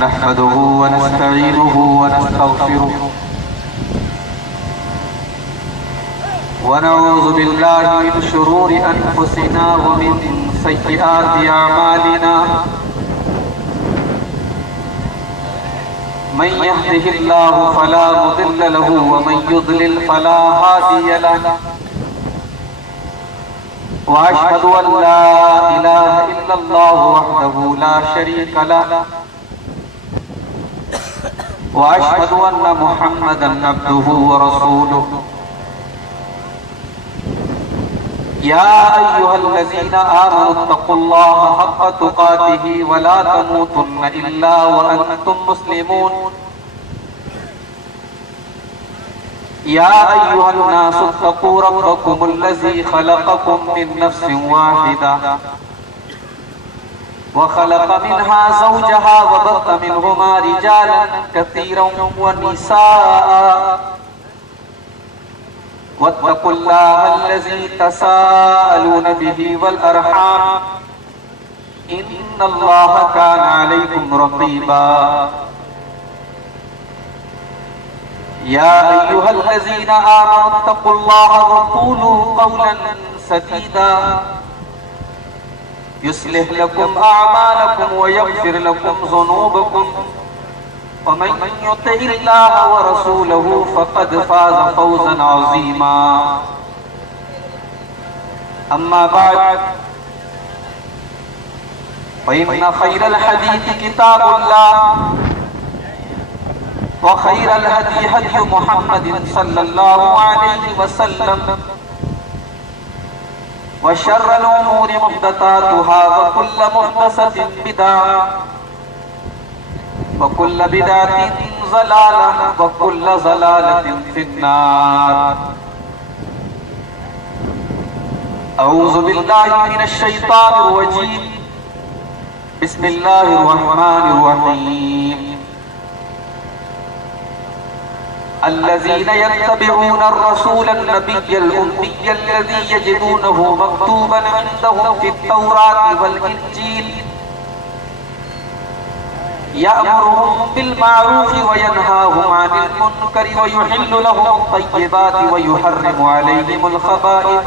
نحمده ونستعينه ونستغفره ونعوذ بالله من شرور أنفسنا ومن سيئات أعمالنا من يهده الله فلا مضل له ومن يضلل فلا هادي له وأشهد أن لا إله إلا الله وحده لا شريك له وأشهد أن محمدًا عبده ورسوله يا أيها الذين آمنوا اتقوا الله حق تقاته ولا تموتن إلا وأنتم مسلمون يا أيها الناس اتقوا ربكم الذي خلقكم من نفس واحدة وخلق منها زوجها وبث منهما رجالا كثيرا ونساء واتقوا الله الذي تساءلون به والأرحام إن الله كان عليكم رقيبا يا أيها الذين آمنوا اتقوا الله وقولوا قولا سديدا يصلح لكم أعمالكم ويغفر لكم ذنوبكم ومن يطع الله ورسوله فقد فاز فوزا عظيما أما بعد فإن خير الحديث كتاب الله وخير الهدي هدي محمد صلى الله عليه وسلم وشر الأمور محدثاتها وكل محدثة بدعة وكل بدعة ضلالة وكل ضلالة في النار أعوذ بالله من الشيطان الرجيم بسم الله الرحمن الرحيم الذين يتبعون الرسول النبي الأمي الذي يجدونه مكتوبا عندهم في التوراة والإنجيل يأمرهم بالمعروف وينهاهم عن المنكر ويحل لهم الطيبات ويحرم عليهم الخبائث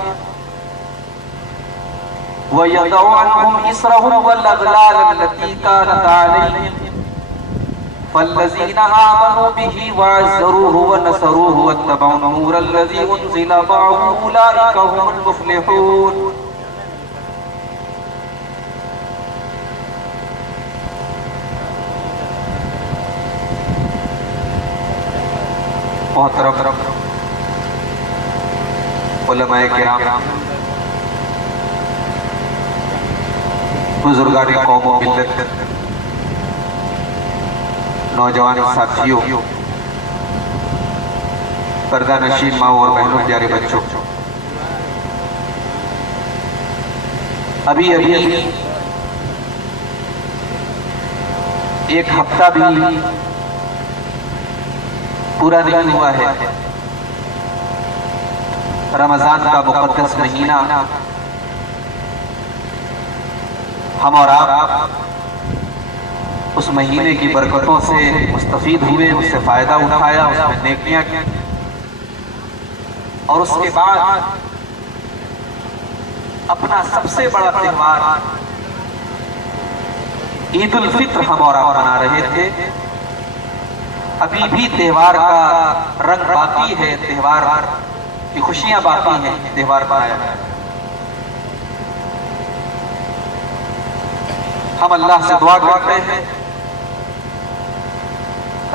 ويضع عنهم إصرهم والأغلال التي كانت عليهم فالذين آمنوا به وعزروه ونصروه واتبعوا النور الذي أنزل معه أولئك هم المفلحون محترم علماء کرام، بزرگان قوم و ملت، نوجوان ساتھیوں، پردہ نشین ماں اور بہنوں، پیارے بچوں، ابھی ایک ہفتہ بھی پورا نہیں ہوا ہے رمضان کا مقدس مہینہ ہم اور آپ اس مہینے کی برکتوں سے مستفید ہوئے، اس سے فائدہ اٹھایا، اس میں نیکیاں کی، اور اس کے بعد اپنا سب سے بڑا تہوار عید الفطر ہم اور آپ منا رہے تھے۔ ابھی بھی تہوار کا رنگ باقی ہے، تہوار کی خوشیاں باقی ہیں، تہوار منایا ہے۔ ہم اللہ سے دعا کرتے ہیں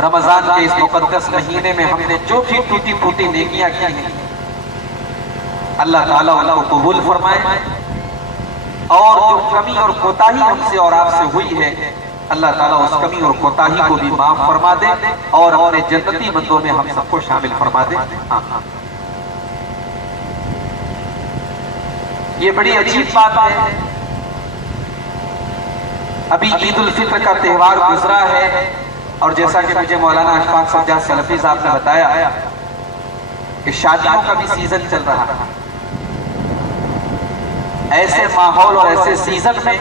رمضان کے اس مقدس مہینے میں ہم نے جو بھی ٹوٹی پھوٹی نیکیاں کی ہیں اللہ تعالیٰ ان کو قبول فرمائے، اور جو کمی اور کوتاہی ہم سے اور آپ سے ہوئی ہے اللہ تعالیٰ اس کمی اور کوتاہی کو بھی معاف فرما دے اور اپنے جنتی بندوں میں ہم سب کو شامل فرما دے۔ یہ بڑی عجیب بات ہے، ابھی عید الفطر کا تہوار گزرا ہے، اور جیسا کہ مجھے مولانا اشفاق سجاد سلفی صاحب نے بتایا کہ شادیوں کا بھی سیزن چل رہا ہے۔ ایسے ماحول اور ایسے سیزن میں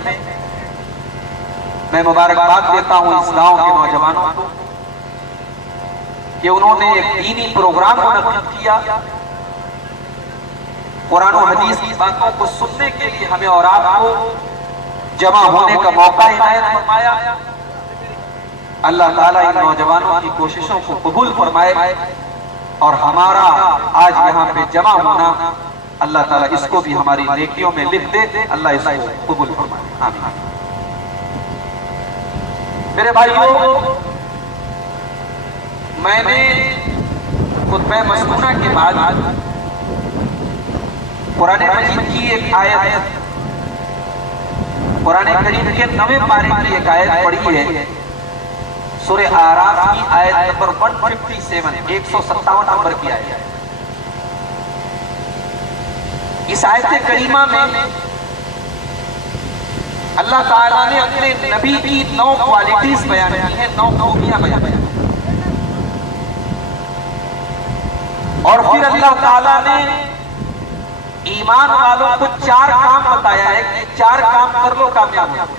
میں مبارکباد دیتا ہوں اس گاؤں کے نوجوانوں کو کہ انہوں نے ایک دینی پروگرام منعقد کیا. قرآن و حدیث کی باتوں کو سننے کے لیے ہمیں اور آپ کو جمع ہونے کا موقع عنایت فرمایا. اللہ تعالیٰ ان نوجوانوں کی کوششوں کو قبول فرمائے اور ہمارا آج یہاں پہ جمع ہونا اللہ تعالیٰ اس کو بھی ہماری نیکیوں میں لکھ دے. اللہ اس کو قبول فرمائے. آمین. میرے بھائیوں، میں نے خطبہ مسنونہ کے بعد قرآن مجید کی ایک آیت، قرآن کریم کے 9ویں پارے کی ایک آیت پڑھی ہے، سورہ اعراف کی آیت نمبر 157 157 نمبر کی آیت. اس آیت کریمہ میں اللہ تعالیٰ نے اپنے نبی کی 9 کوالٹیز بیان کی ہیں، 9 خوبیاں بیان کی ہیں. اور پھر اللہ تعالیٰ نے ایمان والوں کو 4 کام بتایا ہے کہ 4 کام کر لو کامیاب ہو.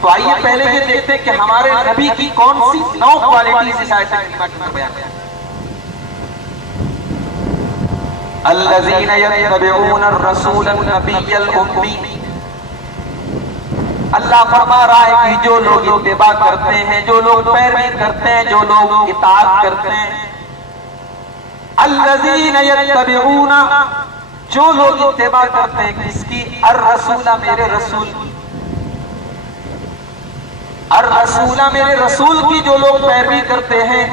تو آئیے پہلے یہ دیکھتے ہیں کہ ہمارے نبی کی کون سی 9 کوالٹیز اس آیت کریمہ کے اندر بیان ہیں. الذین یتبعون الرسول النبی الامی. اللہ فرما رہا ہے کہ جو لوگ اتباع کرتے ہیں، جو لوگ پیروی کرتے ہیں، جو لوگ اطاعت کرتے ہیں. الذین یتبعون، جو لوگ اتباع کرتے ہیں کس کی؟ الرسول، میرے رسول. الرسول، میرے رسول کی جو لوگ پیروی کرتے ہیں.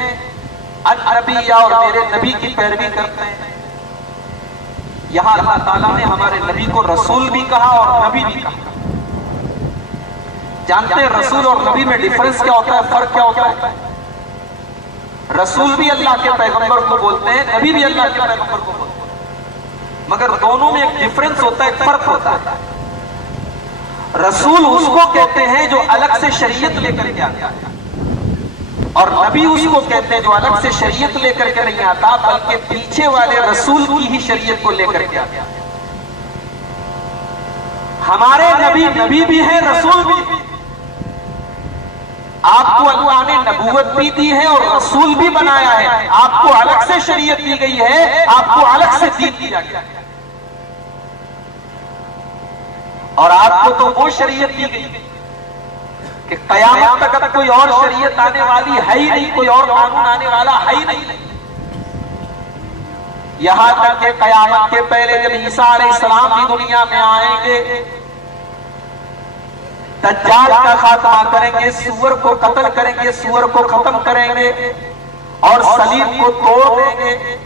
النبی، اور میرے نبی کی پیروی کرتے ہیں. یہاں اللہ تعالیٰ نے ہمارے نبی کو رسول بھی کہا اور نبی بھی کہا. جانتے ہیں رسول اور نبی میں ڈیفرنس کیا ہوتا ہے، فرق کیا ہوتا ہے؟ رسول بھی اللہ کے پیغمبر کو بولتے ہیں، نبی بھی اللہ کے پیغمبر کو بولتے ہیں، مگر دونوں میں ایک ڈیفرنس ہوتا ہے، ایک فرق ہوتا ہے. رسول اس کو کہتے ہیں جو الگ سے شریعت لے کر کے آتا ہے، اور نبی اس کو کہتے ہیں جو الگ سے شریعت لے کر کے نہیں آتا بلکہ پیچھے والے رسول کی ہی شریعت کو لے کر کے آتا ہے. ہمارے نبی بھی ہیں، رسول بھی. آپ کو اللہ نے نبوت بھی دی ہے اور رسول بھی بنایا ہے. آپ کو الگ سے شریعت دی گئی ہے، آپ کو الگ سے دین دیا گیا ہے. اور آپ کو تو وہ شریعت دی گئی کہ قیامت تک اب کوئی اور شریعت آنے والی ہے ہی نہیں، کوئی اور قانون آنے والا ہے ہی نہیں. یہاں تک کہ قیامت کے پہلے جب عیسیٰ علیہ السلام کی دنیا میں آئیں گے، دجال کا خاتمہ کریں گے، سور کو قتل کریں گے، سور کو ختم کریں گے اور صلیب کو توڑ دیں گے.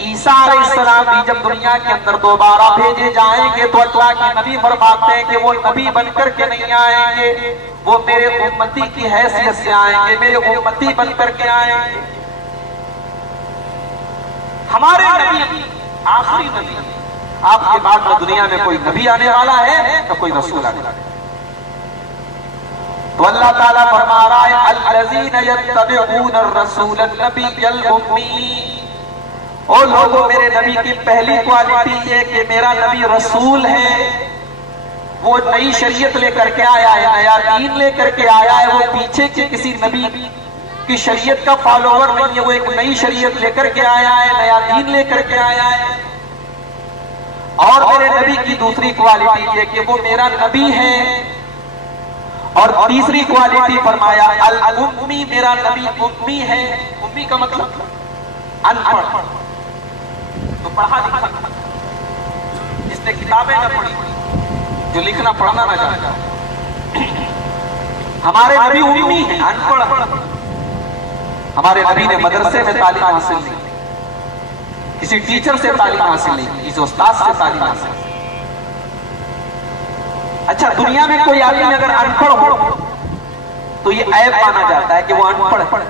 عیسیٰ علیہ السلام بھی جب دنیا کے اندر دوبارہ بھیجے جائیں گے تو اللہ کے نبی فرماتے ہیں کہ وہ نبی بن کر کے نہیں آئیں گے، وہ میرے امتی کی حیثیت سے آئیں گے، میرے امتی بن کر کے آئیں گے. ہمارے نبی آخری نبی. آپ کے بعد میں دنیا میں کوئی نبی آنے والا ہے تو کوئی رسول آنے والا ہے. تو اللہ تعالیٰ فرما رہا ہے الذین یتبعون الرسول النبی الامی. اور لوگوں، میرے نبی کی پہلی کوالٹی یہ کہ میرا نبی رسول ہے. وہ نئی شریعت لے کر کے آیا ہے، نیا دین لے کر کے آیا ہے. وہ پیچھے کے کسی نبی کی شریعت کا فالوور نہیں ہے، وہ ایک نئی شریعت لے کر کے آیا ہے، نیا دین لے کر کے آیا ہے. اور میرے نبی کی دوسری کوالٹی یہ کہ وہ میرا نبی ہے. اور تیسری کوالٹی فرمایا الامی، میرا نبی امی ہے. امی کا مطلب ان پڑھ، تو پڑھا لکھا، جس نے کتابیں نہ پڑھی، جو لکھنا پڑھنا نہ جانا. ہمارے نبی امی ہیں، ان پڑھ. ہمارے نبی نے مدرسے میں تعلیم حاصل نہیں، کسی ٹیچر سے تعلیم حاصل نہیں، کسی استاد سے تعلیم حاصل نہیں. اچھا، دنیا میں کوئی آدمی اگر ان پڑھ ہو تو یہ عیب مانا جاتا ہے کہ وہ ان پڑھ.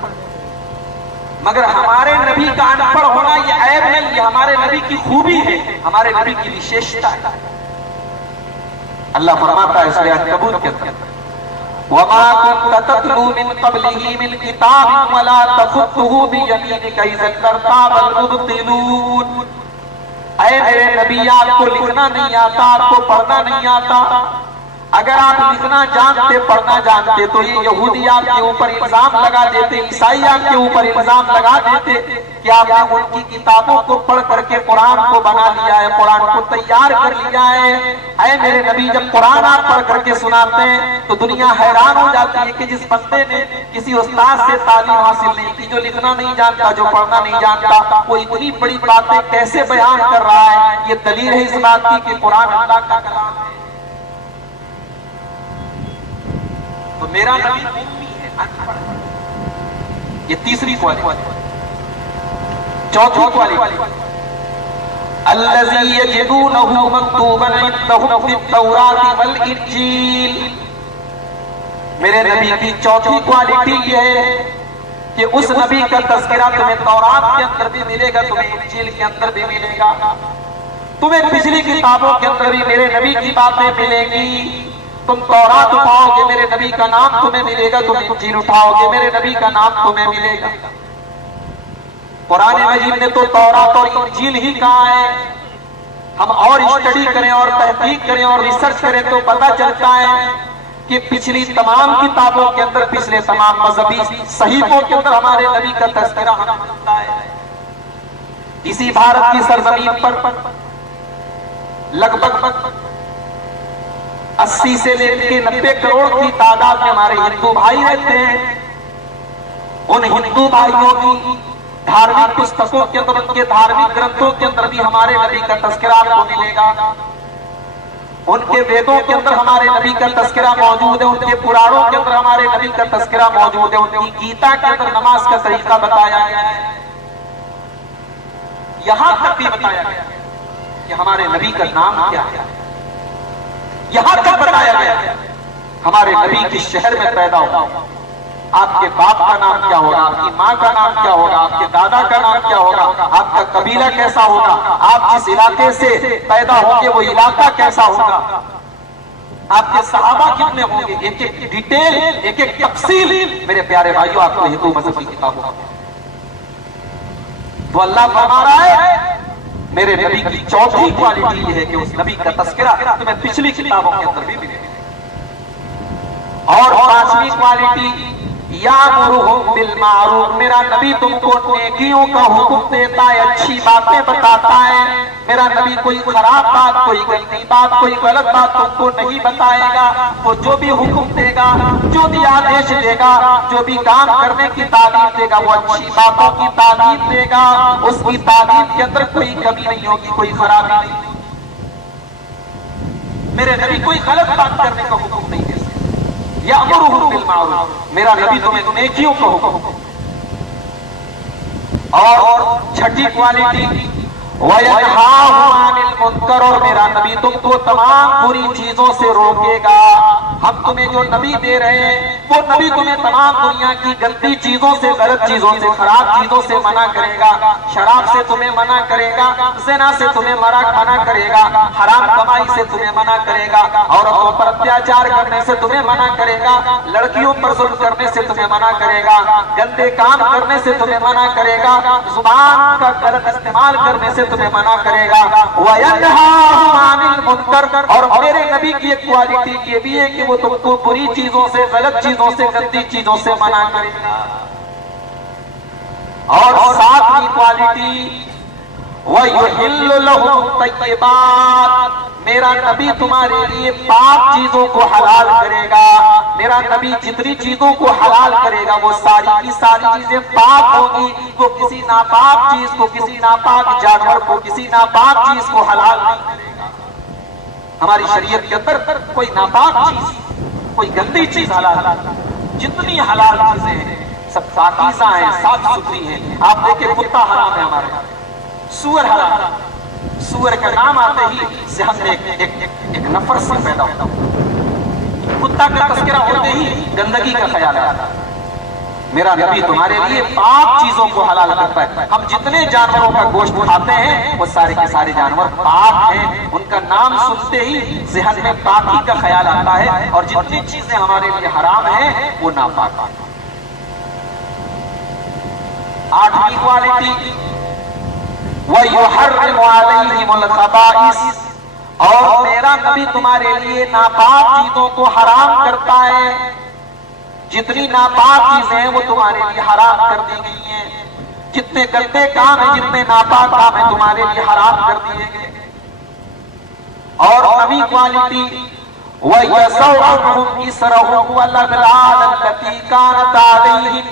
مگر ہمارے نبی کا ان پڑھ ہونا یہ عیب نہیں، یہ ہمارے نبی کی خوبی ہے، ہمارے نبی کی وشیشتا ہے. اللہ فرماتا ہے سورہ عنکبوت کے اندر وَمَا كُنْتَ تَتْلُو مِن قَبْلِهِ مِن كِتَابٍ وَلَا تَخُطُّهُ بِيَمِينِكَ إِذًا لَّارْتَابَ الْمُبْطِلُونَ. اے میرے نبی، آپ کو لکھنا نہیں آتا، آپ کو پڑھنا نہیں آتا، اگر آپ لکھنا جانتے پڑھنا جانتے تو یہ یہودی آپ کے اوپر الزام لگا دیتے، عیسائی آپ کے اوپر الزام لگا دیتے کہ آپ نے ان کی کتابوں کو پڑھ کر کے قرآن کو بنا لیا ہے، قرآن کو تیار کر لیا ہے۔ اے میرے نبی، جب قرآن آپ پڑھ کر کے سناتے ہیں تو دنیا حیران ہو جاتی ہے کہ جس بندے نے کسی استاد سے تعلیم حاصل نہیں کی، جو لکھنا نہیں جانتا، جو پڑھنا نہیں جانتا، وہ اتنی بڑی باتیں کیسے بیان کر رہا ہے۔ یہ دلیل ہے اس بات کی کہ قرآن اللہ کا کلام ہے۔ تو میرا نبی امی ہے، انپڑھ ہے۔ یہ تیسری کوالٹی۔ چوتھی کوالٹی، الذی یجدونہ مکتوبا عندہم فی التوراۃ والانجیل۔ میرے نبی کی چوتھی کوالٹی یہ ہے کہ اس نبی کا تذکرہ تمہیں تورات کے اندر بھی ملے گا، تمہیں انجیل کے اندر بھی ملے گا، تمہیں پچھلی کتابوں کے اندر بھی میرے نبی کی باتیں ملیں گی۔ تم تورات اٹھاؤ گے میرے نبی کا نام تمہیں ملے گا، تم انجیل اٹھاؤ گے میرے نبی کا نام تمہیں ملے گا۔ قرآن مجید نے تو تورات اور انجیل ہی کہا ہے۔ ہم اور اسٹڈی کریں اور تحقیق کریں اور ریسرچ کریں تو پتہ چلتا ہے کہ پچھلی تمام کتابوں کے اندر، پچھلے تمام مذہبی صحیفوں کے اندر ہمارے نبی کا تذکرہ ہمیں ملتا ہے۔ اسی بھارت کی سرزمین پر لگ بھگ 80 سے لے کے 90 کروڑ کی تعداد میں ہمارے ہندو بھائی رہتے ہیں۔ ان ہندو بھائیوں کی دھارمک پستکوں کے اندر، ان کے دھارمک گرنتھوں کے اندر بھی ہمارے نبی کا تذکرہ آپ کو ملے گا۔ ان کے ویدوں کے اندر ہمارے نبی کا تذکرہ موجود ہے، ان کے پرانوں کے اندر ہمارے نبی کا تذکرہ موجود ہے، ان کی گیتا کے اندر نماز کا طریقہ بتایا گیا ہے۔ یہاں تک بھی بتایا گیا کہ ہمارے نبی کا نام کیا ہے۔ یہاں تک بتایا گیا ہمارے نبی کی شہر میں پیدا ہوا، آپ کے باپ کا نام کیا ہوگا، آپ کی ماں کا نام کیا ہوگا، آپ کے دادا کا نام کیا ہوگا، آپ کا قبیلہ کیسا ہوگا، آپ جس علاقے سے پیدا ہوں گے وہ علاقہ کیسا ہوگا، آپ کے صحابہ کتنے ہوں گے، ایک ایک ڈیٹیل، ایک ایک تفصیل میرے پیارے بھائیوں آپ کو ہندو مذہب کی کتابوں میں۔ تو اللہ فرما رہا ہے میرے نبی کی چوتھی کوالٹی یہ ہے کہ اس نبی کا تذکرہ تمہیں پچھلی کتابوں کے اندر بھی ملے گا۔ اور پانچویں کوالٹی، یامرہم بالمعروف، میرا نبی تم کو نیکیوں کا حکم دیتا ہے، اچھی باتیں بتاتا ہے۔ میرا نبی کوئی خراب بات، کوئی گندی بات، کوئی غلط بات تم کو نہیں بتائے گا۔ وہ جو بھی حکم دے گا، جو بھی آدیش دے گا، جو بھی کام کرنے کی تعلیم دے گا، وہ اچھی باتوں کی تعلیم دے گا۔ اس کی تعلیم کے اندر کوئی کمی نہیں ہوگی، کوئی خرابی نہیں ہوگی۔ میرے نبی کوئی غلط بات کرنے کا حکم نہیں دے سکتے۔ یامرہم بالمعروف، میرا نبی تمہیں نیکیوں کا حکم۔ اور چھٹی کوالٹی، وَيَنْهَاهُمْ عَنِ الْمُنْكَرِ، اور میرا نبی تم کو تمام بری چیزوں سے روکے گا۔ ہم تمہیں جو نبی دے رہے ہیں وہ نبی تمہیں تمام دنیا کی گندی چیزوں سے، غلط چیزوں سے، خراب چیزوں سے منع کرے گا۔ شراب سے تمہیں منع کرے گا، زنا سے تمہیں منع کرے گا، حرام کمائی سے تمہیں منع کرے گا، عورتوں پر اتیاچار کرنے سے تمہیں منع کرے گا، لڑکیوں پر ظلم کرنے سے تمہیں منع کرے گا، گندے کام کرنے سے تمہیں منع کرے گا، زبان کا غلط استعمال کرنے سے تمہیں منع کرے گا۔ وَيَنْهَاهُمْ عَنِ الْمُنْكَرِ، اور میرے نبی کی ایک کوالٹی یہ بھی ہے کہ وہ تم کو بری چیزوں سے، غلط چیزوں سے، گندی چیزوں سے منع کرے گا۔ اور ساتویں کوالٹی، وَيُحِلُّ لَهُمُ الطَّيِّبَاتِ، میرا نبی تمہارے لیے پاک چیزوں کو حلال کرے گا۔ میرا نبی جتنی چیزوں کو حلال کرے گا وہ ساری کی ساری چیزیں پاک ہوگی۔ وہ کسی ناپاک چیز کو، کسی ناپاک جانور کو، کسی ناپاک چیز کو حلال نہیں کرے گا۔ ہماری شریعت کے اندر کوئی ناپاک چیز، کوئی گندی چیز حلال نہیں۔ جتنی حلال چیزیں ہیں سب پاکیزہ ہیں، صاف ستھری ہیں۔ آپ دیکھیں کتا حرام ہے ہمارے، سور حرام، سور کا نام آتے ہی ذہن میں ایک نفرت سے پیدا ہوتا ہے۔ کتا کا تذکرہ ہوتے ہی گندگی کا خیال آتا ہے۔ میرا نبی تمہارے لیے پاک چیزوں کو حلال کرتا ہے۔ ہم جتنے جانوروں کا گوشت کھاتے ہیں وہ سارے کے سارے جانور پاک ہیں، ان کا نام سنتے ہی ذہن میں پاکی کا خیال آتا ہے، اور جتنی چیزیں ہمارے لیے حرام ہیں وہ ناپاک ہیں۔ آٹھویں کوالٹی، وَيُحَرِّمُ عَلَيْهِمُ الْخَبَائِثَ، اور میرا نبی تمہارے لیے ناپاک چیزوں کو حرام کرتا ہے، جتنی ناپاک چیزیں ہیں وہ تمہارے لیے حرام کر دی گئی ہیں، جتنے گندے کام ہیں، جتنے ناپاک کام ہیں تمہارے لیے حرام کر دیے گئے۔ اور نبی کوالٹی وَيَسَوْ عَنْهُمْ إِسْرَهُمْ وَالْأَغْلَالَ الَّتِي كَانَتْ عَلَيْهِمْ،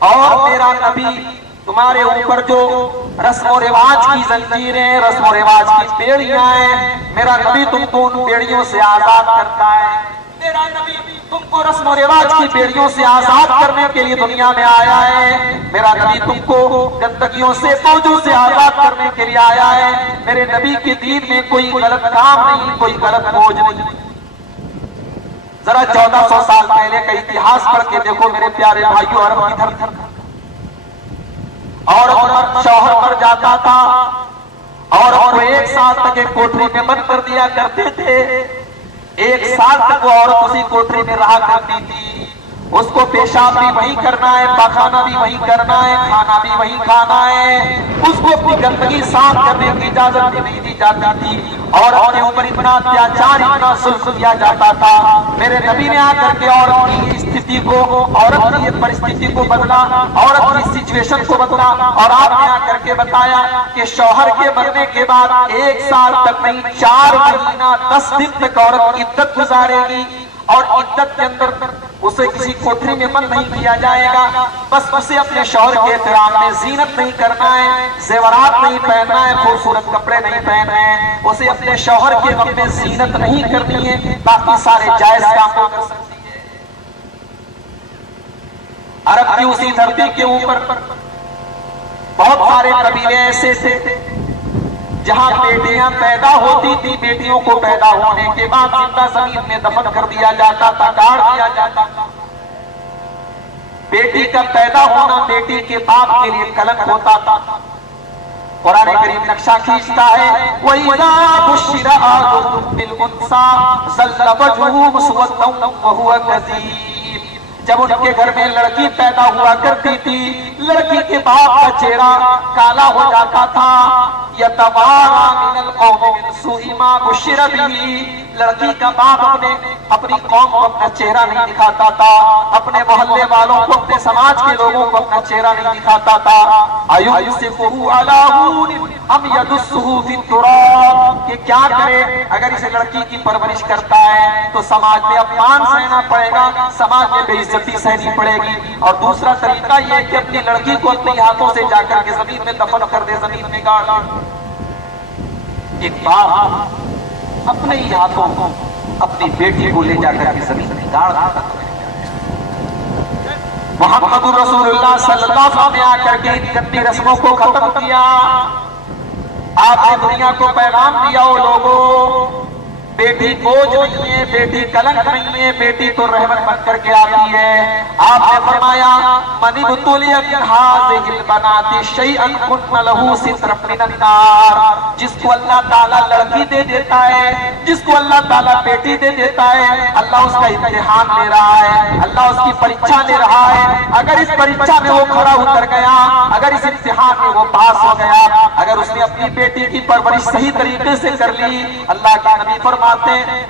اور میرا نبی تمہارے اوپر جو رسم و رواج کی زنجیریں، رسم و رواج کی بیڑیاں ہیں، میرا نبی تم کو ان بیڑیوں سے آزاد کرتا ہے۔ میرا نبی تم کو رسم و رواج کی بیڑیوں سے آزاد کرنے کے لیے دنیا میں آیا ہے۔ میرا نبی تم کو گندگیوں سے، بوجھوں سے آزاد کرنے کے لیے آیا ہے۔ میرے نبی کے دین میں کوئی غلط کام نہیں، کوئی غلط بوجھ نہیں۔ ذرا 1400 سال پہلے کا اتہاس پڑھ کے دیکھو میرے پیارے بھائیوں، عرب کی دھرتی، اور شوہر مر جاتا تھا اور 1 سال تک ایک کوٹری میں بند کر دیا کرتے تھے۔ 1 سال تک وہ عورت اسی کوٹری میں رہا کرتی تھی۔ اس کو پیشاب بھی وہی کرنا ہے، پاخانہ بھی وہی کرنا ہے، کھانا بھی وہی کھانا ہے۔ اس کو اپنی گندگی صاف کرنے کی اجازت بھی نہیں دی جاتی تھی، اور اپنے اوپر اتنا اتیاچار، اتنا ظلم کیا جاتا تھا۔ میرے نبی نے آ کر کے عورت کی استھتی کو، عورت کی پرستھتی کو بدلا، عورت کی سچویشن کو بدلا، اور آپ نے آ کر کے بتایا کہ شوہر کے مرنے کے بعد 1 سال تک نہیں، 4 مہینہ 10 دن تک عورت عدت گزارے گی، اور عدت کے اندر اسے کسی کوٹری میں بند نہیں کیا جائے گا۔ بس اسے اپنے شوہر کے احترام میں زینت نہیں کرنا ہے، زیورات نہیں پہننا ہے، خوبصورت کپڑے نہیں پہننے ہیں، اسے اپنے شوہر کے غم میں زینت نہیں کرنی ہے، باقی سارے جائز کام کر سکتی ہے۔ عرب کی اسی دھرتی کے اوپر بہت سارے قبیلے ایسے تھے جہاں بیٹیاں پیدا ہوتی تھی، بیٹیوں کو پیدا ہونے کے بعد زندہ زمین میں دفن کر دیا جاتا تھا، گاڑ دیا جاتا تھا۔ بیٹی کا پیدا ہونا بیٹی کے باپ کے لیے کلنک ہوتا تھا۔ قرآن کریم نقشہ کھینچتا ہے وَإِذَا بُشِّرَ أَحَدُهُم بِالْأُنثَىٰ ظَلَّ وَجْهُهُ مُسْوَدًّا وَهُوَ كَظِيمٌ۔ جب ان کے گھر میں لڑکی پیدا ہوا کرتی تھی، لڑکی کے باپ کا چہرہ کالا ہو جاتا تھا۔ يَتَوَارَىٰ مِنَ الْقَوْمِ مِنْ سُوءِ مَا بُشِّرَ بِهِ، لڑکی کا باپ اپنی قوم کو اپنا چہرہ نہیں دکھاتا تھا، اپنے محلے والوں کو، اپنے سماج کے لوگوں کو اپنا چہرہ نہیں دکھاتا تھا۔ أَيُمْسِكُهُ عَلَىٰ هُونٍ أَمْ يَدُسُّهُ فِي التُّرَابِ، کہ کیا کرے؟ اگر اسے لڑکی کی پرورش کرتا ہے تو سماج میں اپمان سہنا پڑے گا، سماج میں بے عزتی سہنی پڑے گی۔ اور دوسرا طریقہ یہ ہے کہ اپنی لڑکی کو اپنے ہاتھوں سے جا کر کے زمین میں دفن کر دے، زمین میں گاڑ دے۔ ایک باپ اپنے ہی ہاتھوں کو اپنی بیٹی کو لے جا کر کے زمین میں گاڑ دیتا۔ محمد رسول اللہ صلی اللہ علیہ وسلم نے آ کر کے ان گندی رسموں کو ختم کیا۔ آپ نے دنیا کو پیغام دیا، او لوگوں، بیٹی بوجھ نہیں ہے، بیٹی کلنک نہیں ہے، بیٹی تو رحمت بن کر کے آتی ہے۔ آپ نے فرمایا مَنِ ابْتُلِیَ مِنْ هَٰذِهِ الْبَنَاتِ شَيْئًا كُنَّ لَهُ سِتْرًا مِنَ النَّارِ، جس کو اللہ تعالیٰ لڑکی دے دیتا ہے، جس کو اللہ تعالیٰ بیٹی دے دیتا ہے، اللہ اس کا امتحان لے رہا ہے، اللہ اس کی پریچھا لے رہا ہے۔ اگر اس پریچھا میں وہ کھڑا اتر گیا، اگر اس امتحان میں وہ پاس ہو گیا، اگر اس نے اپنی بیٹی کی پرورش صحیح طریقے سے کر لی، اللہ کا نبی فرماتے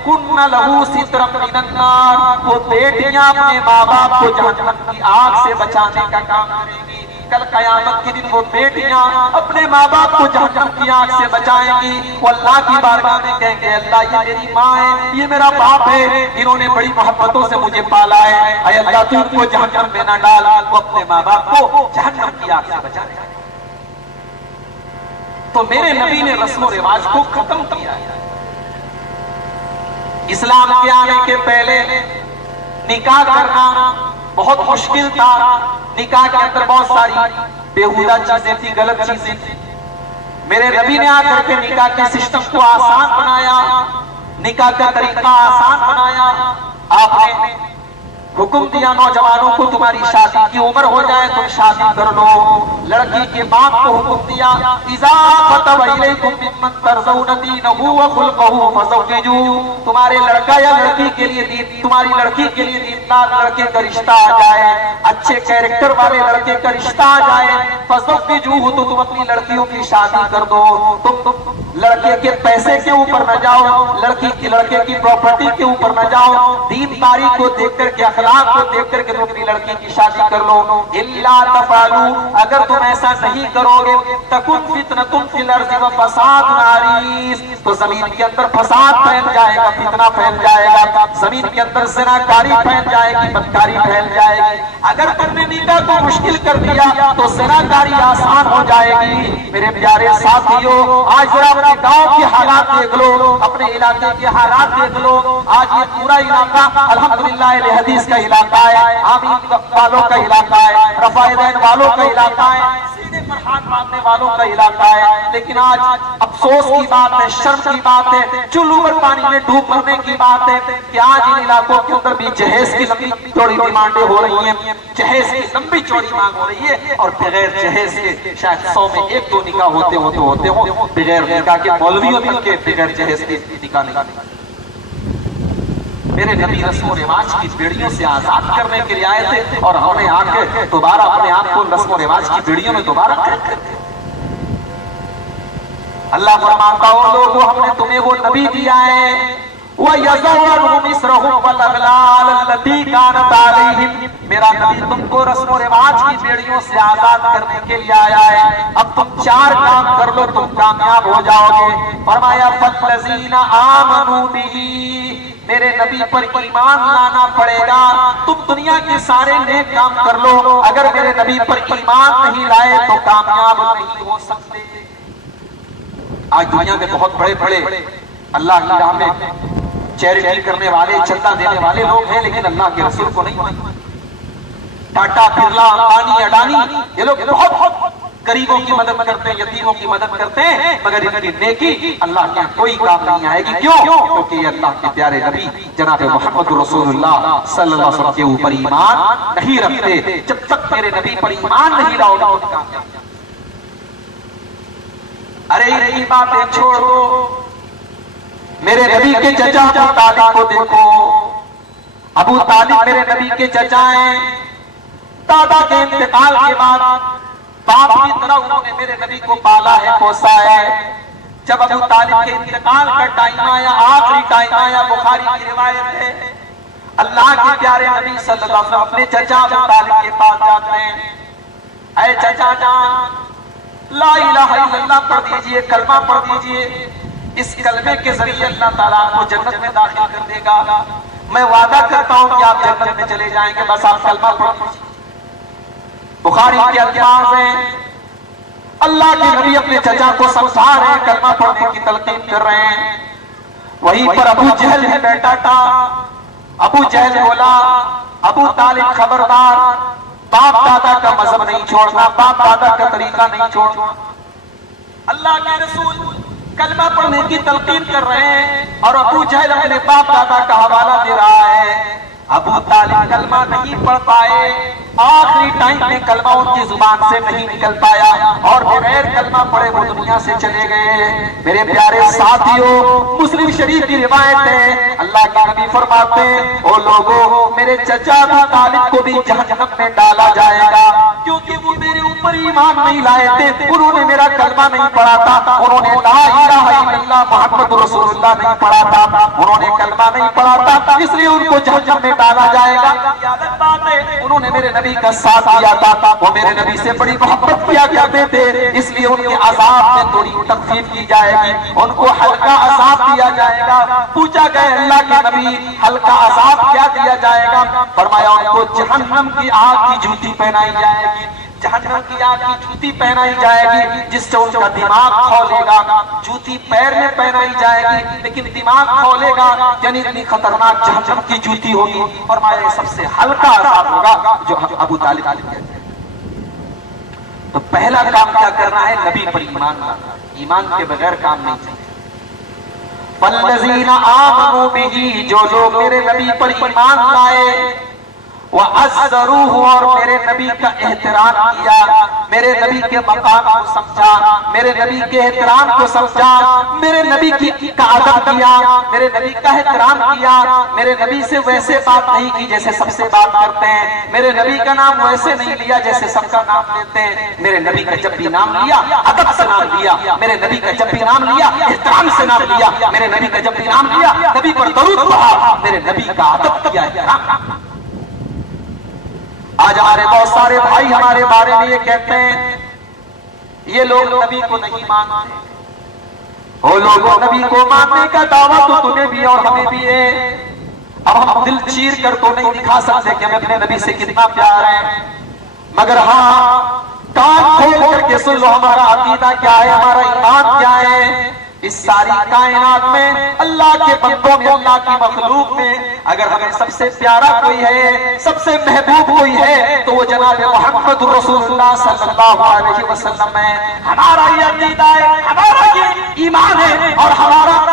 کُنَّ لَهُ سِتْرًا مِنَ النَّارِ، وہ بیٹیاں اپنے ماں باپ کو جہنم کی آگ سے بچانے کا کام کریں گی۔ کل قیامت کے دن وہ بیٹیاں اپنے ماں باپ کو جہنم کی آگ سے بچائیں گی۔ وہ اللہ کی بارگاہ میں کہیں گے اللہ یہ میری ماں ہے، یہ میرا باپ ہے، انہوں نے بڑی محبتوں سے مجھے پالا ہے، اے اللہ تو ان کو جہنم میں نہ ڈال۔ وہ اپنے ماں باپ کو جہنم کی آگ سے بچانے گا۔ تو میرے نبی نے رسم و رواج کو ختم کیا ہے۔ اسلام کے آنے کے پہلے نکاح کرنا بہت مشکل تھا، نکاح کے اندر بہت ساری بیہودہ چیزیں تھی، غلط چیزیں تھی۔ میرے نبی نے آ کر کے نکاح کے سسٹم کو آسان بنایا، نکاح کا طریقہ آسان بنایا۔ آپ نے حکم دیا نوجوانوں کو تمہاری شادی کی عمر ہو جائے تم شادی کر لو. لڑکی کے باپ کو حکم دیا اذا كتب الیکم ممن ترضون دینہ وخلقہ فزوجوہ. تمہارے لڑکا یا لڑکی کے لیے تمہاری لڑکی کے لیے دیندار لڑکے کا رشتہ آ جائے, اچھے کیریکٹر والے لڑکے کا رشتہ آ جائے, فزوجوہ تو تم اپنی لڑکیوں کی شادی کر دو. تم لڑکے کے پیسے کے اوپر نہ جاؤ, لڑکے کی پراپرٹی کے اوپر نہ جاؤ, دینداری کو دیکھ کر کے اخلاق کو دیکھ کر کے تم اپنی لڑکی کی شادی کر لو. الا تفعلوا, اگر تم ایسا نہیں کرو گے تکن فتنۃ فی الارض وفساد عریض, تو زمین کے اندر فساد پھیل جائے گا, فتنہ پھیل جائے گا, زمین کے اندر زناکاری پھیل جائے گی, بدکاری پھیل جائے گی. اگر تم نے نکاح کو مشکل کر دیا تو زناکاری آسان ہو جائے گی. میرے پیارے ساتھیوں, آج ذرا اپنے گاؤں کے حالات دیکھ لو, اپنے علاقے کے حالات دیکھ لو. آج یہ پورا علاقہ الحمدللہ اہل حدیث کا علاقہ ہے, آمین والوں کا علاقہ ہے, رفع دین والوں کا علاقہ ہے, سینے پر ہاتھ مارنے والوں کا علاقہ ہے. لیکن آج افسوس کی بات ہے, شرم کی بات ہے, چلو پر پانی میں ڈوب مرنے کی بات ہے کہ آج ان علاقوں کے اندر بھی جہیز کی لمبی چوڑی ڈیمانڈیں ہو رہی ہیں, جہیز کی لمبی چوڑی مانگ ہو رہی ہے, اور بغیر جہیز کے شاید 100 میں 1-2 نکاح ہوتے ہوں, بغیر نکاح کے مولویوں تک کے بغیر جہیز کے نکاح نہیں. میرے نبی رسم و رواج کی بیڑیوں سے آزاد کرنے کے لیے آئے تھے, اور ہم نے آ کے دوبارہ اپنے آپ کو رسم و رواج کی بیڑیوں میں دوبارہ قید کر دیا. اللہ فرماتا ہے لوگوں ہم نے تمہیں وہ نبی دیا ہے وَيَزَوَّ مِصْرَهُمْ وَالْأَغْلَالَ الَّتِي كَانَتْ عَلَيْهِمْ. میرا نبی تم کو رسم و رواج کی بیڑیوں سے آزاد کرنے کے لیے آیا ہے. اب تم 4 کام کر لو تم کامیاب ہو جاؤ گے. فرمایا فَالَّذِينَ آمَنُوا بِهِ, میرے نبی پر ایمان لانا پڑے گا. تم دنیا کے سارے نیک کام کر لو, اگر میرے نبی پر ایمان نہیں لائے تو کامیاب نہیں ہو سکتے. آج دنیا میں بہت بڑے بڑے اللہ کی راہ میں چیریٹی کرنے والے, چندہ دینے والے لوگ ہیں, لیکن اللہ کے رسول کو نہیں. ٹاٹا, برلا, امبانی, اڈانی, یہ لوگ بہت غریبوں کی مدد کرتے ہیں, یتیموں کی مدد کرتے ہیں, مگر ان کی نیکی اللہ کے کوئی کام نہیں آئے گی. کیوں؟ کیونکہ یہ اللہ کے پیارے نبی جناب محمد رسول اللہ صلی اللہ علیہ وسلم کے اوپر ایمان نہیں رکھتے. جب تک میرے نبی پر ایمان نہیں لاؤ گے تو کامیاب. ارے یہ باتیں چھوڑ دو, میرے نبی کے چچا ابو طالب کو دیکھو. ابو طالب میرے نبی کے چچا ہیں. دادا کے انتقال کے بعد باپ کی طرح انہوں نے میرے نبی کو پالا ہے, پوسا ہے. جب ابو طالب کے انتقال کا ٹائم آیا, آخری ٹائم آیا, بخاری کی روایت ہے, اللہ کے پیارے نبی صلی اللہ علیہ وسلم اپنے چچا ابو طالب کے پاس جاتے ہیں. اے چچا جان, لا الہ الا اللہ پڑھ دیجئے, کلمہ پڑھ دیجئے. اس کلمے کے ذریعے اللہ تعالیٰ آپ کو جنت میں داخل کر دے گا. میں وعدہ کرتا ہوں کہ آپ جنت میں چلے جائیں گے, بس آپ کلمہ پڑھ دیجئے. بخاری کے الفاظ ہیں, اللہ کے نبی اپنے چچا کو سمجھا رہے ہیں, کلمہ پڑھنے کی تلقین کر رہے ہیں. وہیں پر ابو جہل بھی بیٹھا تھا. ابو جہل بولا, ابو طالب خبردار, باپ دادا کا مذہب نہیں چھوڑنا, باپ دادا کا طریقہ نہیں چھوڑنا. اللہ کے رسول کلمہ پڑھنے کی تلقین کر رہے ہیں اور ابو جہل اپنے باپ دادا کا حوالہ دے رہا ہے. ابو طالب کلمہ نہیں پڑھ پائے, آخری ٹائم میں کلمہ ان کی زبان سے نہیں نکل پایا اور بغیر کلمہ پڑھے وہ دنیا سے چلے گئے. میرے پیارے ساتھیوں, مسلم شریف کی روایت ہے, اللہ کے نبی فرماتے ہیں او لوگوں میرے چچا ابو طالب کو بھی جہنم میں ڈالا جائے گا, کیونکہ وہ میرے اوپر ایمان نہیں لائے تھے, انہوں نے میرا کلمہ نہیں پڑھا تھا, انہوں نے لا الہ الا اللہ محمد رسول اللہ نہیں پڑھا تھا, انہوں نے کلمہ نہیں پڑھا تھا, اس لیے ان کو جہنم میں ڈالا جائے گا. انہوں نے میرے نبی کا ساتھ دیا تھا, وہ میرے نبی سے بڑی محبت کیا کرتے تھے, اس لیے ان کے عذاب میں تھوڑی تخفیف کی جائے گی, ان کو ہلکا عذاب دیا جائے گا. پوچھا گیا اللہ کے نبی ہلکا عذاب کیا دیا جائے گا؟ فرمایا ان کو جہنم کی آگ کی جوتی پہنائی جائے گی, جہنم کی آگ کی جوتی پہنائی جائے گی جس سے ان کا دماغ کھولے گا. جوتی پیر میں پہنائی جائے گی لیکن دماغ کھولے گا, یعنی اتنی خطرناک جہنم کی جوتی ہوگی. فرمایا یہ سب سے ہلکا عذاب ہوگا جو ابو طالب کہتے ہیں. تو پہلا کام کیا کرنا ہے؟ نبی پر ایمان لانا, ایمان کے بغیر کام نہیں چاہیے. فَالَّذِينَ آمَنُوا بِهِ, جو لوگ میرے نبی پر ایمان لائے, وَعَزَّرُوهُ اور میرے نبی کا احترام کیا، میرے نبی کے مقام کو سمجھا، میرے نبی کے احترام کو سمجھا، میرے نبی کا ادب کیا، میرے نبی کا احترام کیا، میرے نبی سے ویسے بات نہیں کی جیسے سب سے بات کرتے ہیں، میرے نبی کا نام ویسے نہیں لیا جیسے سب کا نام لیتے ہیں، میرے نبی کا جب بھی نام لیا ادب سے نام لیا، میرے نبی کا جب بھی نام لیا احترام سے نام لیا، میرے نبی کا جب بھی نام لیا نبی پر درود پڑھا، میرے نبی کا ادب کیا ہے۔ آج ہمارے بہت سارے بھائی ہمارے بارے میں یہ کہتے ہیں یہ لوگ نبی کو نہیں مانتے، وہ لوگوں نبی کو ماننے کا دعویٰ تو تمہیں بھی اور ہمیں بھی ہے، اب ہم دل چیر کر تو نہیں دکھا سکتے کہ ہمیں اپنے نبی سے کتنا پیار ہے، مگر ہاں کان کھول کر کے سن لو ہمارا عقیدہ کیا ہے، ہمارا ایمان کیا ہے۔ اس ساری کائنات میں اللہ کے بندوں میں، اللہ کی مخلوق میں اگر ہمیں سب سے پیارا کوئی ہے، سب سے محبوب کوئی ہے تو وہ جناب محمد رسول اللہ صلی اللہ علیہ وسلم ہے۔ ہمارا یہ عقیدہ ہے، ہمارا یہ ایمان ہے، اور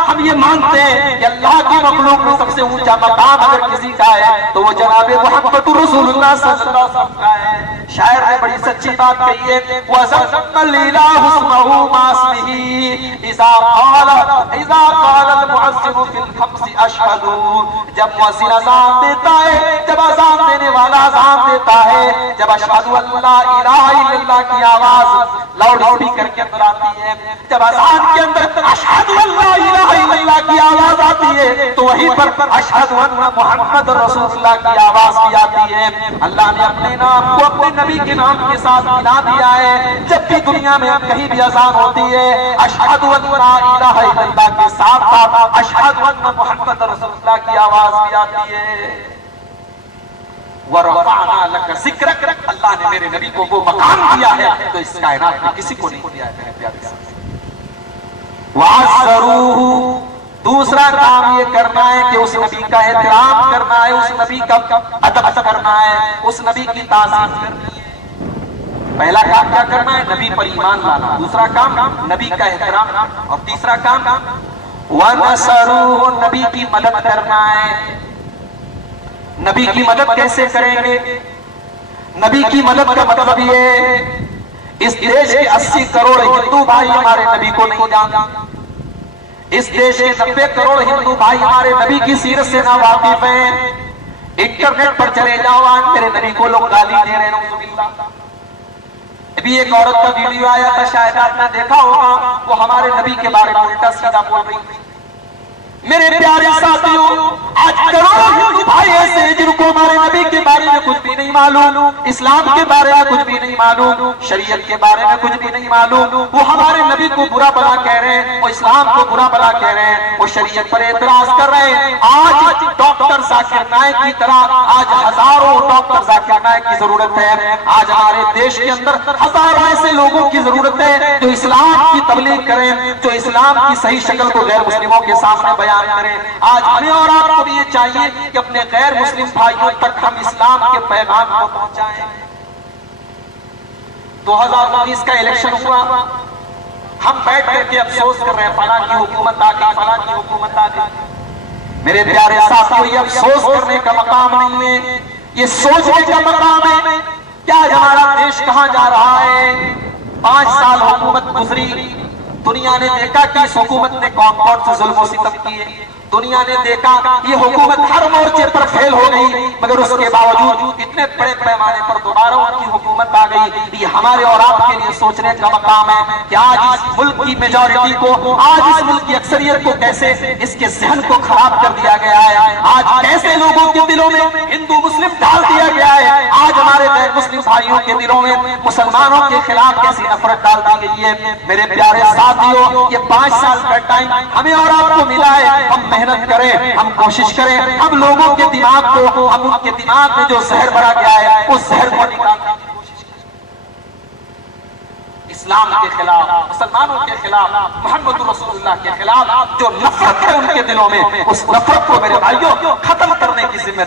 ہم یہ مانتے ہیں کہ اللہ کی مخلوق میں سب سے اونچا مقام اگر کسی کا ہے تو وہ جناب محمد رسول اللہ صلی اللہ علیہ وسلم کا ہے۔ شاعر نے بڑی سچی بات کہی ہے، وَزَمَّ الْإِلَٰهُ اسْمَهُ مَا اسْمِهِ اذا قال المؤذن في الخمس اشهد، جب مؤذن اذان دیتا ہے، جب اذان دینے والا اذان دیتا ہے، جب اشہد ان لا الہ الا اللہ کی آواز لاؤڈ اسپیکر کے اندر آتی ہے، جب اذان کے اندر اشہد ان لا الہ الا اللہ کی آواز آتی ہے تو وہیں پر اشہد ان محمد رسول اللہ کی آواز بھی آتی ہے۔ اللہ نے اپنے نام کو اپنے نبی کے نام کے ساتھ ملا دیا ہے، جب بھی دنیا میں کہیں بھی اذان ہوتی ہے اشہد ان لا الہ الا اللہ کے ساتھ ساتھ اشہد ان محمد رسول اللہ کی آواز بھی آتی ہے۔ وَرَفَعْنَا لَكَ ذِكْرَكَ، اللہ نے میرے نبی کو وہ مقام دیا ہے تو اس کائنات میں کسی کو نہیں دیا ہے میرے پیارے ساتھ۔ وَعَزَّرُوهُ، دوسرا کام یہ کرنا ہے کہ اس نبی کا احترام کرنا ہے، اس نبی کا ادب کرنا ہے، اس نبی کی تعظیم کرنی ہے۔ پہلا کام کیا کرنا ہے؟ نبی پر ایمان لانا، دوسرا کام نبی کا احترام، اور تیسرا کام وَنَصَرُوهُ، نبی کی مدد کرنا ہے۔ نبی کی مدد کیسے کریں گے؟ نبی کی مدد کا مطلب یہ اس دیش کے 80 کروڑ ہندو بھائی ہمارے نبی کو نہیں جانتے، اس دیش کے 90 کروڑ ہندو بھائی ہمارے نبی کی سیرت سے نا واقف ہیں۔ انٹرنیٹ پر چلے جاؤ، آج میرے نبی کو لوگ گالی دے رہے ہیں، نعوذ باللہ۔ ابھی ایک عورت کا ویڈیو آیا تھا، شاید آپ نے دیکھا ہوگا، وہ ہمارے نبی کے بارے میں الٹا سیدھا بول رہی تھی۔ میرے پیارے ساتھیوں، آج کروڑوں ہندو بھائی ایسے ہیں جن کو ہمارے نبی کے بارے میں کچھ بھی نہیں معلوم، اسلام کے بارے میں کچھ بھی نہیں معلوم، شریعت کے بارے میں کچھ بھی نہیں معلوم، وہ ہمارے نبی کو برا بھلا کہہ رہے ہیں، وہ اسلام کو برا بھلا کہہ رہے ہیں، وہ شریعت پر اعتراض کر رہے ہیں۔ آج ڈاکٹر ذاکر نائک کی طرح آج ہزاروں ڈاکٹر ذاکر نائک کی ضرورت ہے، آج ہمارے دیش کے اندر ہزاروں ایسے لوگوں کی ضرورت ہے جو اسلام کی تبلیغ کریں، جو اسلام کی صحیح شکل کو غیر مسلموں کے سامنے بیان کریں۔ آج ہمیں اور آپ کو بھی یہ چاہیے کہ اپنے غیر مسلم بھائیوں تک ہم اسلام کے پیغام کو پہنچائیں۔ 2019 کا الیکشن ہوا، ہم بیٹھ کر کے افسوس کر رہے ہیں فلاں کی حکومت آ گئی، فلاں کی حکومت آ گئی۔ میرے پیارے ساتھیوں، یہ افسوس کرنے کا مقام نہیں ہے، یہ سوچنے کا مقام ہے کہ آج ہمارا دیش کہاں جا رہا ہے۔ 5 سال حکومت گزری، دنیا نے دیکھا کہ اس حکومت نے کون کون سے ظلم و ستم کیے، دنیا نے دیکھا یہ حکومت ہر مورچے پر فیل ہو گئی، مگر اس کے باوجود اتنے بڑے پیمانے پر دوبارہ ان کی حکومت آ گئی۔ یہ ہمارے اور آپ کے لیے سوچنے کا مقام ہے کہ آج اس ملک کی میجورٹی کو، آج اس ملک کی اکثریت کو کیسے اس کے ذہن کو خراب کر دیا گیا ہے، آج کیسے لوگوں کے دلوں میں ہندو مسلم ڈال دیا گیا ہے، آج ہمارے غیر مسلم بھائیوں کے دلوں میں مسلمانوں کے خلاف کیسی نفرت ڈال دی گئی ہے۔ میرے پیارے ساتھیوں، یہ 5 سال کا ٹائم ہمیں اور آپ کو ملا ہے، ہم محنت کریں، ہم کوشش کریں، ہم لوگوں کے دماغ کو، ہم ان کے دماغ میں جو زہر بھرا گیا ہے اس زہر کو نکالنے کی کوشش کریں۔ اسلام کے خلاف، مسلمانوں کے خلاف، محمد رسول اللہ کے خلاف جو نفرت ہے ان کے دلوں میں، اس نفرت کو میرے بھائیوں ختم کرنے کی ذمہ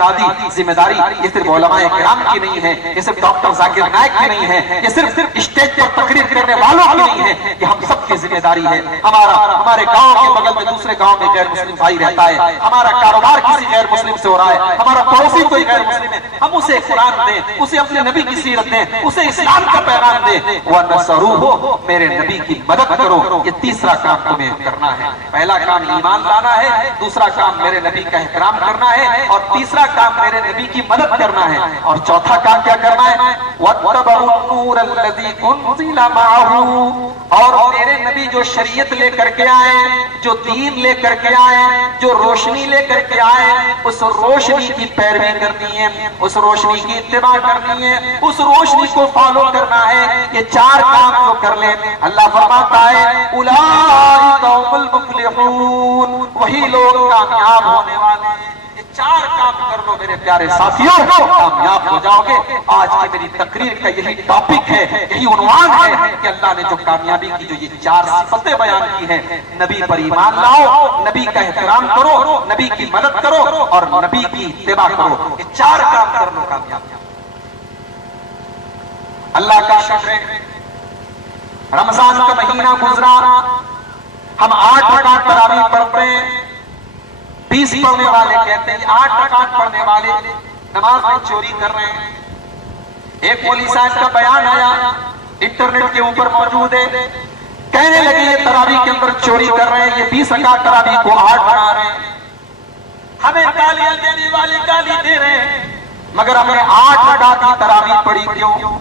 داری یہ صرف علماء کرام کی نہیں ہے، یہ صرف ڈاکٹر ذاکر نائک کی نہیں ہے، یہ صرف اسٹیج پر تقریر کرنے والوں کی نہیں ہے، یہ ہم سب کی ذمہ داری ہے۔ ہمارے گاؤں کے بغل میں دوسرے گاؤں میں غیر مسلم بھائی رہتا ہے، ہمارا کاروبار کسی غیر مسلم سے ہو رہا ہے، ہمارا پڑوسی کوئی غیر مسلم ہے، ہم اسے قرآن دیں، اسے اپنے نبی کی سیرت دیں، اسے اسلام کا پیغام دیں۔ وَنَصَرُوهُ، میرے نبی کی مدد کرو۔ یہ تیسرا کام تمہیں کرنا ہے۔ پہلا کام ایمان لانا ہے، دوسرا کام میرے نبی کا احترام کرنا ہے، اور تیسرا کام میرے نبی کی مدد کرنا ہے، اور چوتھا کام کیا کرنا ہے؟ وَاتَّبَعُوا النُّورَ الَّذِي أُنزِلَ مَعَهُ، اور میرے نبی جو شریعت لے کر کے آئے، جو دین لے کر کے آئے، جو روشنی لے کر کے آئے، اس روشنی کی پیروی کرنی ہے، اس روشنی کی اتباع کرنی ہے، اس روشنی کو فالو کرنا ہے۔ یہ چار کام جو کر لیں، اللہ فرماتا ہے اولئک هم المفلحون، وہی لوگ کامیاب ہونے والے ہیں۔ یہ چار کام کر لو میرے پیارے ساتھیوں، کامیاب ہو جاؤ گے۔ آج کی میری تقریر کا یہی ٹاپک ہے، یہی عنوان ہے کہ اللہ نے جو کامیابی کی جو یہ چار صفتیں بیان کی ہیں، نبی پر ایمان لاؤ، نبی کا احترام کرو، نبی کی مدد کرو، اور نبی کی اتباع کرو۔ یہ چار کام کر لو کامیاب۔ اللہ کا شکر ہے، رمضان کا مہینہ گزرا، ہم 8 رکعت تراویح پڑھتے ہیں۔ 20 پڑھنے والے کہتے ہیں 8 رکعت پڑھنے والے نماز میں چوری کر رہے ہیں۔ ایک مولوی صاحب کا بیان آیا، انٹرنیٹ کے اوپر موجود ہے، کہنے لگے یہ تراویح کے اندر چوری کر رہے ہیں، یہ 20 رکعت تراویح کو 8 بنا رہے ہیں۔ ہمیں گالیاں دینے والے گالی دے رہے ہیں، مگر ہم نے 8 رکعت کی تراویح پڑھی کیوں؟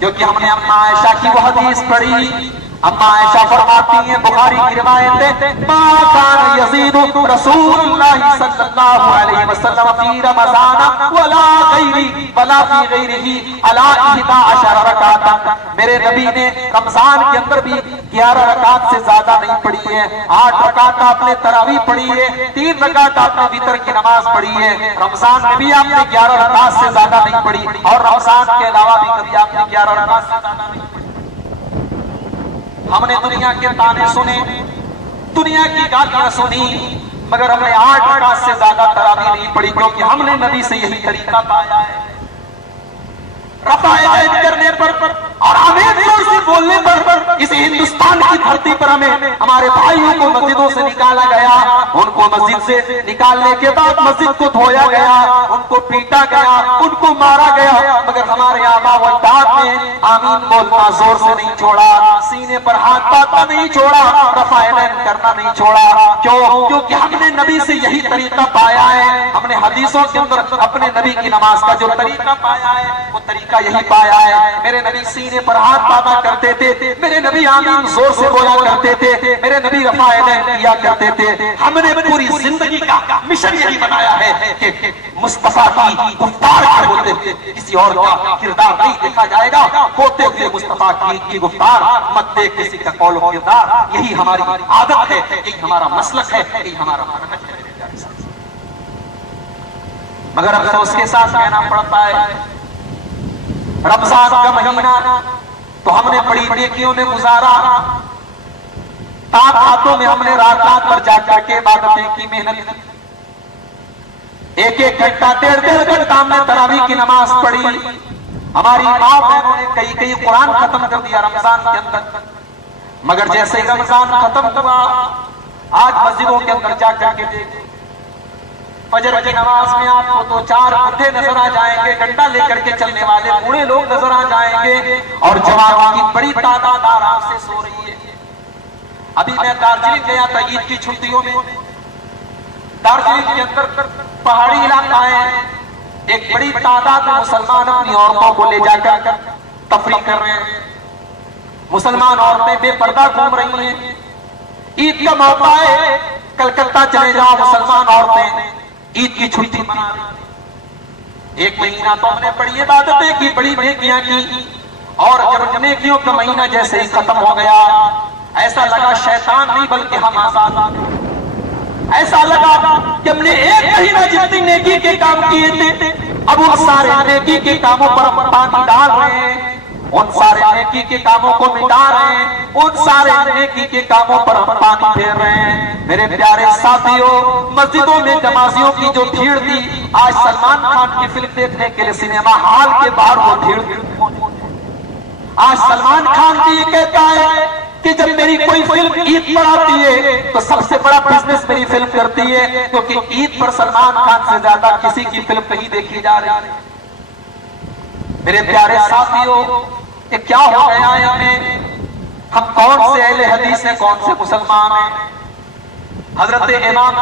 کیونکہ ہم نے اماں عائشہ کی وہ حدیث پڑھی۔ اماں عائشہ فرماتی ہیں، بخاری کی روایت ہے، ما کان یزید رسول اللہ صلی اللہ علیہ وسلم فی رمضان ولا فی غیرہ علی 11 رکعت۔ میرے نبی نے رمضان کے اندر بھی 11 رکعت سے زیادہ نہیں پڑھی ہے۔ 8 رکعت آپ نے تراویح پڑھی ہے، 3 رکعت آپ نے وتر کی نماز پڑھی ہے۔ رمضان میں بھی آپ نے 11 رکعت سے زیادہ نہیں پڑھی، اور رمضان کے علاوہ بھی کبھی آپ نے 11 رکعت سے زیادہ نہیں پڑھی۔ ہم نے دنیا کے تانے سنے، دنیا کی گالیاں سنی، مگر ہم نے 8 رکعت سے زیادہ تراویح نہیں پڑھی، کیونکہ ہم نے نبی سے یہی طریقہ پایا ہے۔ رفع یدین کرنے پر اور آمین زور سے بولنے پر اس ہندوستان کی دھرتی پر ہمیں ہمارے بھائیوں کو مسجدوں سے نکالا گیا، ان کو مسجد سے نکالنے کے بعد مسجد کو دھویا گیا، ان کو پیٹا گیا، ان کو مارا گیا، مگر ہمارے آباء و اجداد نے آمین بولنا زور سے نہیں چھوڑا، سینے پر ہاتھ پاتا نہیں چھوڑا، رفع یدین کرنا نہیں چھوڑا۔ کیوں؟ کیونکہ ہم نے نبی سے یہی طریقہ پایا ہے، ہم نے حدیثوں کے اندر اپنے نبی کی نماز کا جو طریقہ پایا ہے وہ طریقہ یہی پایا ہے۔ میرے نبی سینے پر ہاتھ پاتا کرتے تھے، میرے نبی آمین زور سے بولا کرتے تھے، میرے نبی رفع یدین کیا کرتے تھے۔ ہم نے پوری زندگی کا مشن یہی بنایا ہے کہ مصطفیٰ کی گفتار کے ہوتے کسی اور کا کردار نہیں دیکھا جائے گا، ہوتے ہوئے مصطفیٰ کی گفتار مت دیکھ کسی کا قول و کردار۔ یہی ہماری عادت ہے، یہی ہمارا مسلک ہے، یہی ہمارا منہج ہے۔ مگر افسوس کے ساتھ کہنا پڑتا ہے، رمضان کا مہینہ تو ہم نے بڑی نیکیوں میں گزارا، راتوں میں ہم نے رات پر جا کر کے عبادتیں کی، محنت کی، 1-1 گھنٹہ 1.5 گھنٹہ ہم نے تراویح کی نماز پڑھی۔ ہماری ماں بہنوں نے کئی قرآن ختم کر دیا رمضان کے اندر، مگر جیسے ہی رمضان ختم ہوا، آج مسجدوں کے اندر جا کر کے دیکھیں، فجر کی نماز میں آپ کو 2-4 بوڑھے نظر آ جائیں گے، ڈنڈا لے کر کے چلنے والے بوڑھے لوگ نظر آ جائیں گے، اور جوانوں کی بڑی تعداد آرام سے سو رہی ہے۔ ابھی میں دارجلنگ گیا تھا عید کی چھٹیوں میں، دارجلنگ کے اندر پہاڑی علاقہ ہے، ایک بڑی تعداد میں مسلمان اپنی عورتوں کو لے جا کر تفریح کر رہے ہیں۔ مسلمان عورتیں بے پردہ گھوم رہی ہیں، عید کا موقع ہے، کلکتہ چلے جاؤ مسلمان عورتیں عید کی چھٹی منا رہی۔ 1 مہینہ تو ہم نے بڑی عبادتیں کی، بڑی نیکیاں کی، اور جب نیکیوں کا مہینہ جیسے ہی ختم ہو گیا، ایسا لگا شیطان نہیں بلکہ ہم آزاد، ایسا لگا کہ ہم نے 1 مہینہ جتنی نیکی کے کام کیے تھے، اب ان سارے نیکی کے کاموں پر ہم پانی ڈال رہے ہیں، ان سارے نیکی کے کاموں کو مٹا رہے ہیں، ان سارے نیکی کے کاموں پر ہم پانی پھیر رہے ہیں۔ میرے پیارے ساتھیوں، مسجدوں میں نمازیوں کی جو بھیڑ تھی، آج سلمان خان کی فلم دیکھنے کے لیے سنیما ہال کے باہر وہ بھیڑ، آج سلمان خان بھی یہ کہتا ہے کہ جب میری کوئی فلم عید پر آتی ہے تو سب سے بڑا بزنس میری فلم کرتی ہے، کیونکہ عید پر سلمان خان سے زیادہ کسی کی فلم نہیں دیکھی جا رہی۔ میرے پیارے ساتھیوں، کہ کیا ہو گیا ہے ہمیں؟ ہم کون سے اہل حدیث ہیں، کون سے مسلمان ہیں؟ حضرت امام